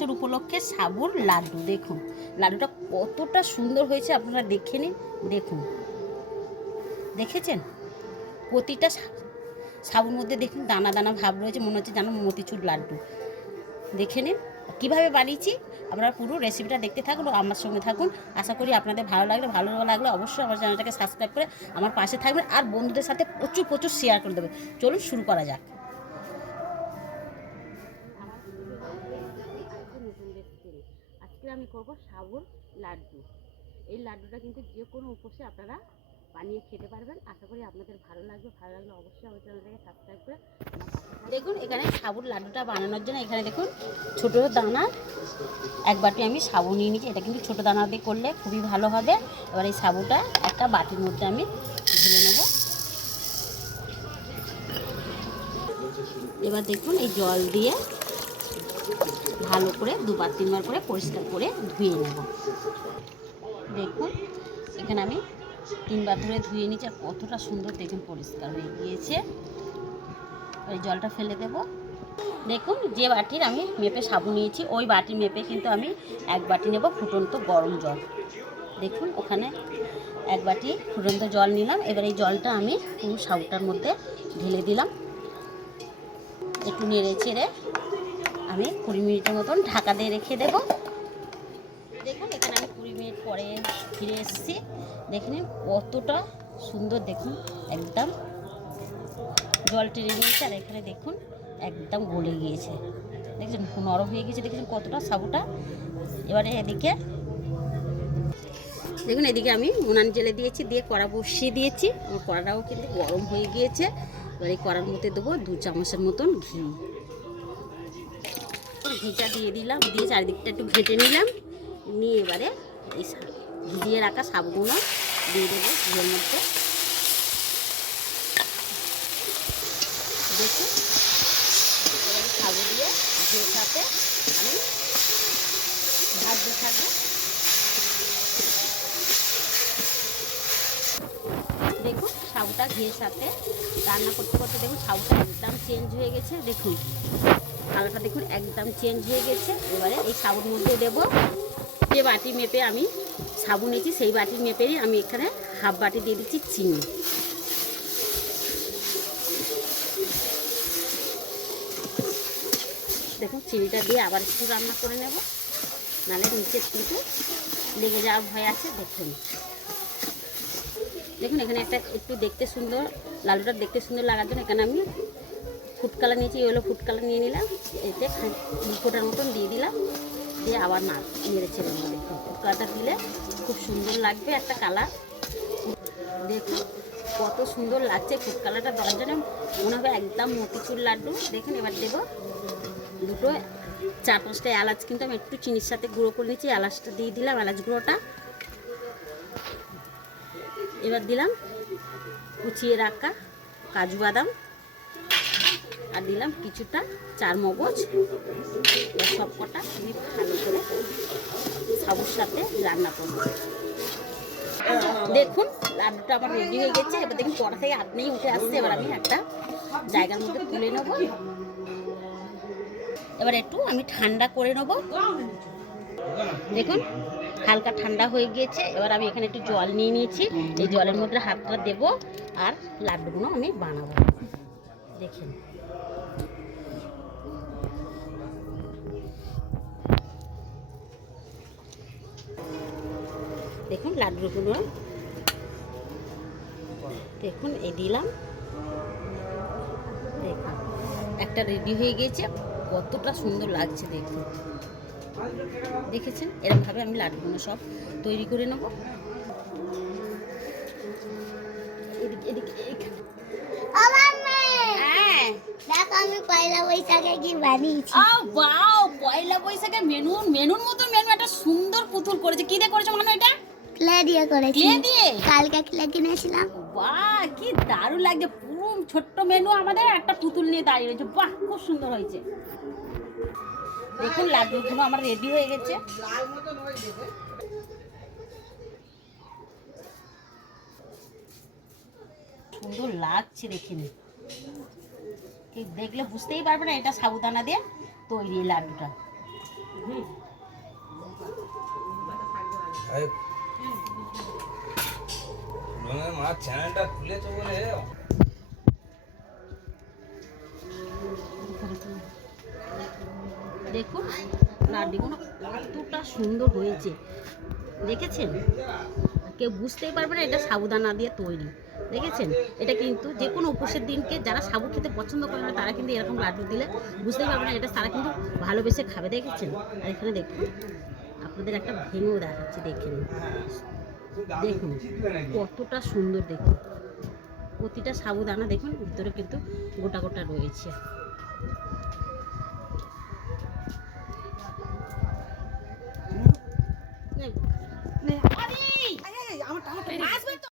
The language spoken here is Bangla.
মাসের উপলক্ষে সাবুর লাড্ডু। দেখুন লাড্ডুটা কতটা সুন্দর হয়েছে, আপনারা দেখে নিন। দেখুন, দেখেছেন প্রতিটা সাবুর মধ্যে দেখুন দানা দানা ভাব রয়েছে, মনে হচ্ছে যেন মতিচুর লাড্ডু। দেখে নিন কীভাবে বানিয়েছি। আপনারা পুরো রেসিপিটা দেখতে থাকুন ও আমার সঙ্গে থাকুন। আশা করি আপনাদের ভালো লাগলে অবশ্যই আমার চ্যানেলটাকে সাবস্ক্রাইব করে আমার পাশে থাকবেন, আর বন্ধুদের সাথে প্রচুর শেয়ার করে দেবে। চলুন শুরু করা যাক। আজকে আমি করবো সাবুর লাড্ডু। এই লাড্ডুটা কিন্তু যে কোনো উপসে আপনারা বানিয়ে খেতে পারবেন। আশা করি আপনাদের ভালো লাগলে অবশ্যই আমার চ্যানেলটাকে সাবস্ক্রাইব করে। দেখুন এখানে সাবুর লাড্ডুটা বানানোর জন্য এখানে দেখুন ছোটো দানা এক বাটি আমি সাবু নিয়ে নিয়েছি। এটা কিন্তু ছোটো দানা দিয়ে করলে খুবই ভালো হবে। এবার এই সাবুটা একটা বাটির মধ্যে আমি ঢেলে নেব। এবার দেখুন এই জল দিয়ে ভালো করে 2-3 বার করে পরিষ্কার করে ধুয়ে নেব। দেখুন এখানে আমি 3বার ধরে ধুয়ে নিচ্ছি, আর কতটা সুন্দর দেখুন পরিষ্কার হয়ে গিয়েছে। এই জলটা ফেলে দেব। দেখুন যে বাটির আমি মেপে সাবু নিয়েছি ওই বাটির মেপে কিন্তু আমি 1 বাটি নেব ফুটন্ত গরম জল। দেখুন ওখানে 1 বাটি ফুটন্ত জল নিলাম। এবার এই জলটা আমি পুরো সাবুটার মধ্যে ঢেলে দিলাম। একটু নেড়ে চেড়ে আমি 20 মিনিটের মতন ঢাকা দিয়ে রেখে দেব। দেখুন এখানে আমি 20 মিনিট পরে ফিরে এসেছি। দেখে নিন কতটা সুন্দর, দেখুন একদম জল টেনে নিয়েছে, আর এখানে দেখুন একদম গলে গিয়েছে। দেখছেন নরম হয়ে গিয়েছে, দেখছেন কতটা সাবুটা। এবারে এদিকে দেখুন এদিকে আমি উনান জেলে দিয়েছি, দিয়ে কড়া বসিয়ে দিয়েছি। আমার কড়াটাও কিন্তু গরম হয়ে গিয়েছে। এবার এই কড়ার মধ্যে দেবো 2 চামচের মতন ঘি। ঘিটা দিয়ে দিলাম, দিয়ে চারিদিকটা একটু ঘেঁটে নিলাম। নিয়ে এবারে এই ভিজিয়ে রাখা সাবুগুলো দিয়ে দেবো ঘিয়ের মধ্যে। দেখুন এবারে সাবু দিয়ে ঘিয়ের সাথে আমি ভাজতে থাকবো। দেখুন সাবুটা ঘিয়ের সাথে রান্না করতে করতে দেখুন সাবুটা একদম চেঞ্জ হয়ে গেছে। দেখুন কালারটা দেখুন একদম চেঞ্জ হয়ে গেছে। এবারে এই সাবুর মধ্যে দেবো যে বাটি মেপে আমি সাবু নিয়েছি সেই বাটির মেপেরই আমি এখানে 1/2 বাটি দিয়ে দিচ্ছি চিনি। দেখুন চিনিটা দিয়ে আবার একটু রান্না করে নেব, নাহলে নিচের কিন্তু লেগে যাওয়ার ভয় আছে। দেখুন দেখুন এখানে একটা একটু দেখতে সুন্দর, লালুটা দেখতে সুন্দর লাগার জন্য এখানে আমি ফুড কালার নিয়েছি, ইয়েলো ফুড কালার নিয়ে নিলাম। এতে ফোটার মতন দিয়ে দিলাম, দিয়ে আবার নেড়ে ছেড়ে নেব। দেখুন ফুড কালারটা দিলে খুব সুন্দর লাগবে একটা কালার। দেখুন কত সুন্দর লাগছে ফুড কালারটা দেওয়ার জন্য, মনে হবে একদম মতিচুর লাড্ডু। দেখুন এবার দেবো 4-5টা এলাচ, কিন্তু আমি একটু চিনির সাথে গুঁড়ো করে নিচ্ছি। এলাচটা দিয়ে দিলাম, এলাচ গুঁড়োটা। এবার দিলাম কুচিয়ে রাখা কাজু বাদাম, আর দিলাম কিছুটা চারমগজ। সব কটা আমি ভালো করে সাবুর সাথে রান্না করব। দেখুন লাড্ডুটা আমার রেডি হয়ে গেছে। এবার দেখুন কড়া থেকে আপনিই উঠে আসছে। এবার আমি একটা জায়গার মধ্যে তুলে নেব। এবার একটু আমি ঠান্ডা করে নেব। দেখুন হালকা ঠান্ডা হয়ে গিয়েছে। এবার আমি এখানে একটু জল নিয়ে নিয়েছি, এই জলের মধ্যে হাতটা দেবো আর লাড্ডুগুলো আমি বানাবো। দেখুন দেখুন লাড্ডুগুলো দেখুন এই দিলাম। দেখুন একটা রেডি হয়ে গিয়েছে, কতটা সুন্দর লাগছে। দেখুন দেখেছেন এরকমভাবে আমি লাড্ডুগুলো সব তৈরি করে নেব। আমি পয়লা বৈশাখে কি বানিয়েছি। ওয়াও পয়লা বৈশাখে মেনুর মতো মেনু একটা সুন্দর পুতুল করেছে। কি দিয়ে করেছে মানে এটা? ক্লে দিয়ে করেছি। ক্লে দিয়ে? কালকে ক্লে কিনেছিলাম। বাহ কি দারুণ লাগছে। পুরো ছোট্ট মেনু আমাদের একটা পুতুল নিয়ে দাঁড়িয়ে রয়েছে। বাহ খুব সুন্দর হয়েছে। দেখুন লাড্ডুগুলো আমার রেডি হয়ে গেছে। সুন্দর লাগছে দেখে নিন, দেখলে বুঝতেই পারবে না এটা সাবুদানা দিয়ে তৈরি লাড্ডুটা। মার চ্যানেলটা খুলেছো বলে দেখুন লাড্ডুগুলো কতটা সুন্দর হয়েছে, দেখেছেন? কেউ বুঝতেই পারবে না এটা সাবুদানা দিয়ে তৈরি, দেখেছেন? এটা কিন্তু যে কোনো উপোসের দিনকে যারা সাবু খেতে পছন্দ করে না তারা কিন্তু এরকম লাড্ডু দিলে বুঝতেই পারবে না এটা, তারা কিন্তু ভালোবেসে খাবে, দেখেছেন? আর এখানে দেখুন আপনাদের একটা ভেঙেও দেখাচ্ছি, দেখেন দেখুন কতটা সুন্দর, দেখুন প্রতিটা সাবুদানা দেখুন ভিতরে কিন্তু গোটা গোটা রয়েছে। আমার